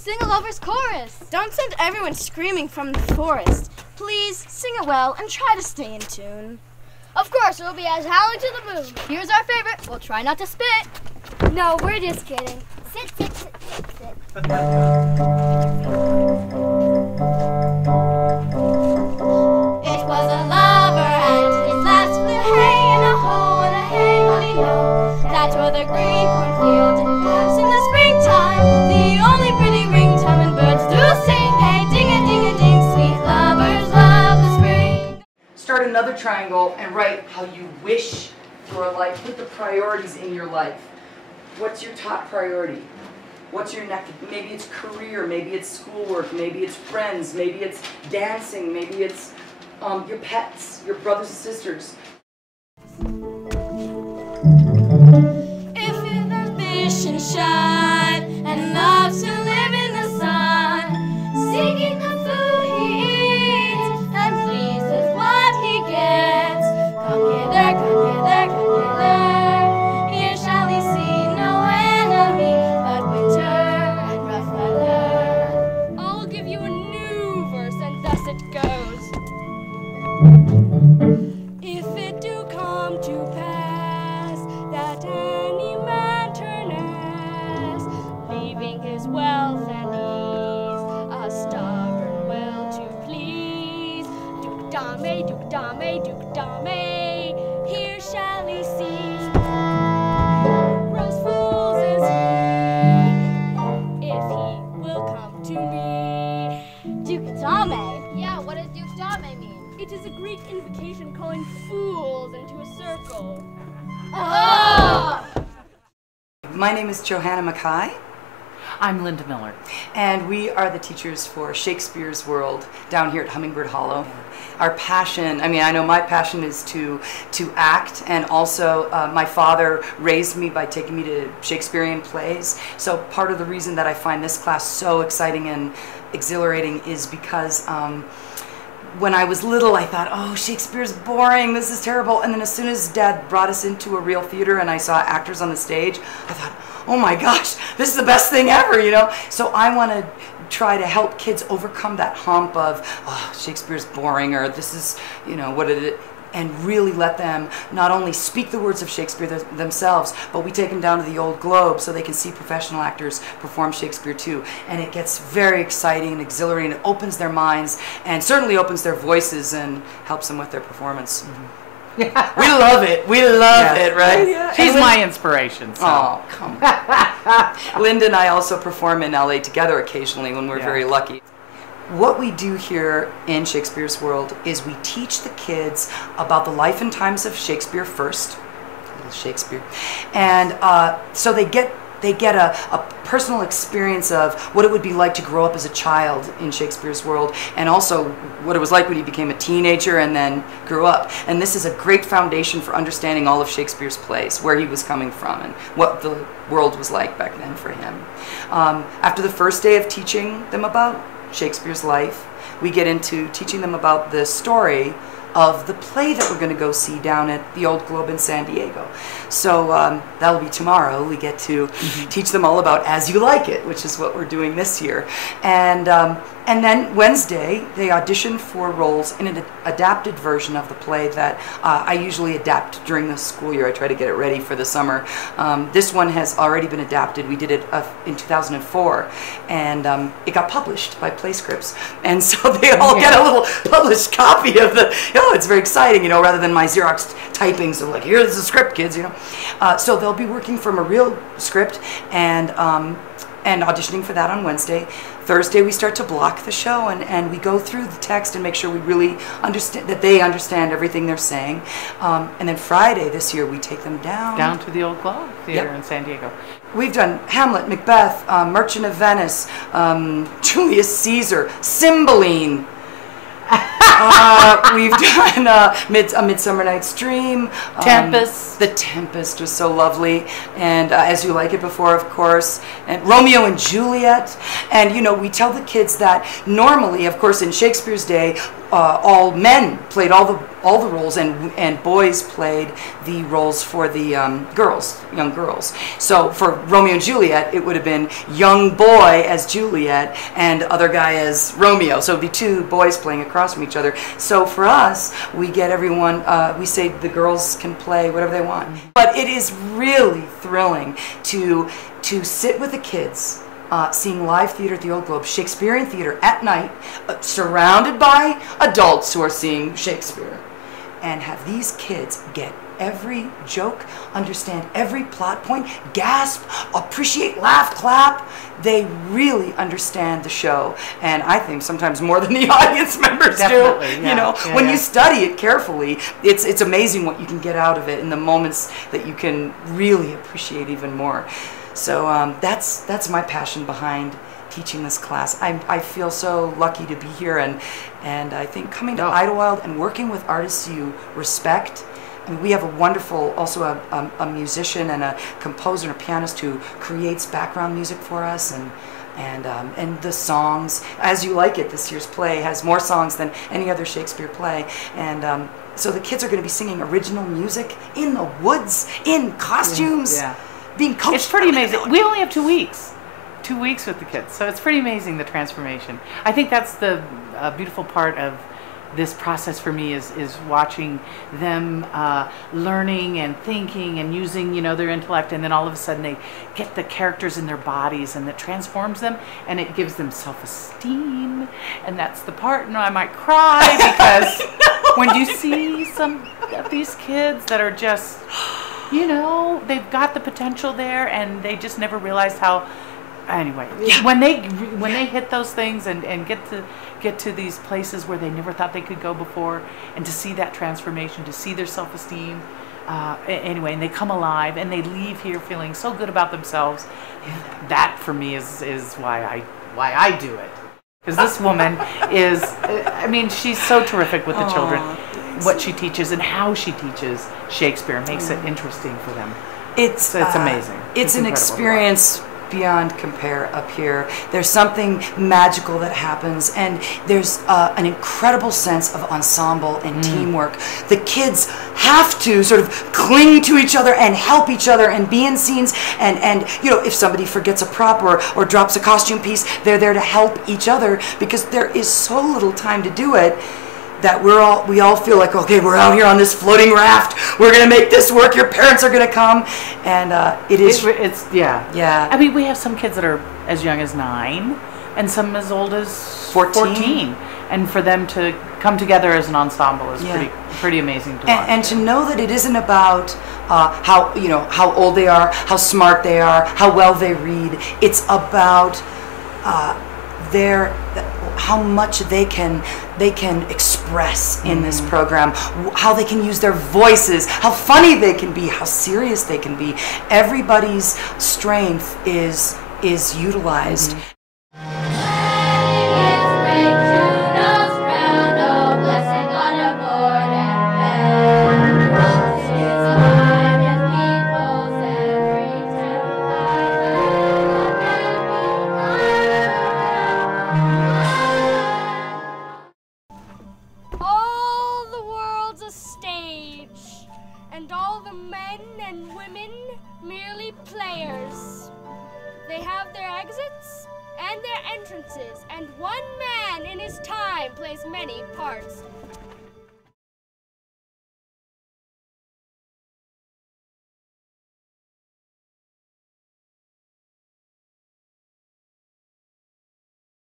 sing a lover's chorus. Don't send everyone screaming from the forest. Please, sing it well and try to stay in tune. Of course, it'll be as howling to the moon. Here's our favorite. We'll try not to spit. No, we're just kidding. Sit, sit, sit, sit, sit. It was a lover and his lass flew hay in a hoe and a hay honey no. That o'er the green cornfield it lives in the springtime, the only pretty ringtime, and birds do sing, hey, ding-a-ding-a-ding, sweet lovers love the spring. Start another triangle and write how you wish your life, put the priorities in your life. What's your top priority? What's your next, maybe it's career, maybe it's schoolwork, maybe it's friends, maybe it's dancing, maybe it's your pets, your brothers and sisters. If you're ambition shine and loves to live in the sun, seeking the food he eats and pleases what he gets, come hither, come hither, come hither. Here shall he see no enemy but winter and rough weather. I'll give you a new verse, and thus it goes. If it do come to pass that any man turn ass, leaving his wealth and ease, a stubborn will to please, Duke Dame, Duke Dame, Duke Dame, here shall he see. Rose fools is he, if he will come to me. Duke Dame? Yeah, what does Duke Dame mean? It is a Greek invocation calling fools into a circle. Oh! My name is Johann McKay. I'm Linda Miller. And we are the teachers for Shakespeare's World down here at Hummingbird Hollow. Our passion, I mean, I know my passion is to act, and also my father raised me by taking me to Shakespearean plays. So part of the reason that I find this class so exciting and exhilarating is because when I was little, I thought, oh, Shakespeare's boring, this is terrible. And then as soon as Dad brought us into a real theater and I saw actors on the stage, I thought, oh my gosh, this is the best thing ever, you know? So I want to try to help kids overcome that hump of, oh, Shakespeare's boring, or this is, you know, what it is, and really let them not only speak the words of Shakespeare themselves, but we take them down to the Old Globe so they can see professional actors perform Shakespeare too. And it gets very exciting and exhilarating. It opens their minds and certainly opens their voices and helps them with their performance. Mm-hmm. Yeah. We love it. We love it, right? Yeah. She's my inspiration. So. Oh, come on. Linda and I also perform in LA together occasionally when we're very lucky. What we do here in Shakespeare's World is we teach the kids about the life and times of Shakespeare first, little Shakespeare, and so they get a personal experience of what it would be like to grow up as a child in Shakespeare's world, and also what it was like when he became a teenager and then grew up. And this is a great foundation for understanding all of Shakespeare's plays, where he was coming from and what the world was like back then for him. After the first day of teaching them about Shakespeare's life, we get into teaching them about the story of the play that we're going to go see down at the Old Globe in San Diego. So that'll be tomorrow. We get to teach them all about As You Like It, which is what we're doing this year. And then Wednesday, they audition for roles in an adapted version of the play that I usually adapt during the school year. I try to get it ready for the summer. This one has already been adapted. We did it in 2004, and it got published by Playscripts. And so they all get a little published copy of the, oh, it's very exciting, you know, rather than my Xerox typing. So like, here's the script, kids, you know. So they'll be working from a real script and auditioning for that on Wednesday. Thursday we start to block the show and we go through the text and make sure we really understand, that they understand everything they're saying. And then Friday this year we take them down to the Old Globe Theater in San Diego. We've done Hamlet, Macbeth, Merchant of Venice, Julius Caesar, Cymbeline. We've done A Midsummer Night's Dream. Tempest. The Tempest was so lovely. And As You Like It Before, of course. And Romeo and Juliet. And, you know, we tell the kids that normally, of course, in Shakespeare's day, all men played all the roles, and boys played the roles for the young girls. So for Romeo and Juliet, it would have been young boy as Juliet and other guy as Romeo. So it'd be two boys playing across from each other. So for us, we get everyone. We say the girls can play whatever they want. But it is really thrilling to sit with the kids. Seeing live theater at the Old Globe, Shakespearean theater at night, surrounded by adults who are seeing Shakespeare, and have these kids get every joke, understand every plot point, gasp, appreciate, laugh, clap. They really understand the show, and I think sometimes more than the audience members Definitely, do. yeah. You know, Yeah, when yeah. you study it carefully, it's amazing what you can get out of it in the moments that you can really appreciate even more. So that's my passion behind teaching this class. I feel so lucky to be here, and I think coming to Idyllwild and working with artists you respect. I mean, we have a wonderful, also a musician and a composer and a pianist who creates background music for us, and the songs. As You Like It, this year's play, has more songs than any other Shakespeare play, and so the kids are going to be singing original music in the woods, in costumes. Yeah. Being coached. It's pretty amazing. We only have 2 weeks. 2 weeks with the kids. So it's pretty amazing, the transformation. I think that's the beautiful part of this process for me is watching them learning and thinking and using, you know, their intellect, and then all of a sudden they get the characters in their bodies, and it transforms them, and it gives them self-esteem. And that's the part, and I might cry because when you see some of these kids that are just, you know, they've got the potential there, and they just never realized how. Anyway, when they hit those things and get to these places where they never thought they could go before, and to see that transformation, to see their self-esteem, anyway, and they come alive and they leave here feeling so good about themselves. That for me is why I do it. Because this woman is, I mean, she's so terrific with the children. What she teaches and how she teaches Shakespeare makes it interesting for them. It's amazing. It's an experience beyond compare up here. There's something magical that happens, and there's an incredible sense of ensemble and teamwork. The kids have to sort of cling to each other and help each other and be in scenes, and you know, if somebody forgets a prop or drops a costume piece, they're there to help each other, because there is so little time to do it, that we all feel like, okay, we're out here on this floating raft, we're gonna make this work, your parents are gonna come, and it's yeah. I mean, we have some kids that are as young as 9, and some as old as 14. And for them to come together as an ensemble is pretty amazing to watch. And to know that it isn't about how old they are, how smart they are, how well they read. It's about how much they can express in this program, how they can use their voices, how funny they can be, how serious they can be. Everybody's strength is utilized. And all the men and women merely players. They have their exits and their entrances, and one man in his time plays many parts.